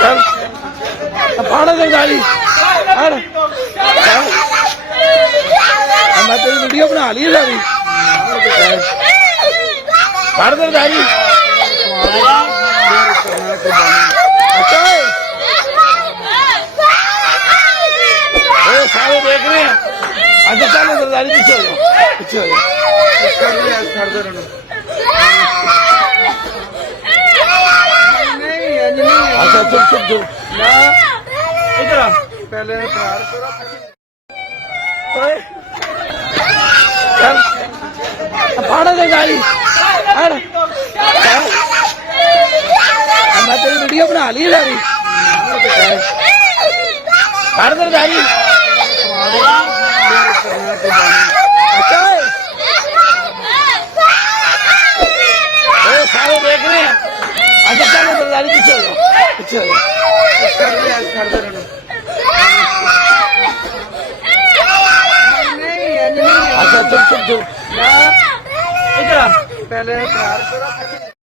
چل پھاڑ دے گاڑی میں تیری ویڈیو بنا لی ساری پھاڑ دے گاڑی سارے دیکھ رہے ہیں اچھا چلو سرداری پیچھے ہو جاؤ پیچھے ہو جاؤ اچھا چپ چپ چپ پہلے چل پھاڑ دے گاڑی میں تیری ویڈیو بنا لی ساری پھاڑ دے گاڑی سارے دیکھ رہے ہیں اچھا چلو سرداری پیچھے ہو جاؤ پیچھے ہو جاؤ اچھا چپ چپ چپ پہلے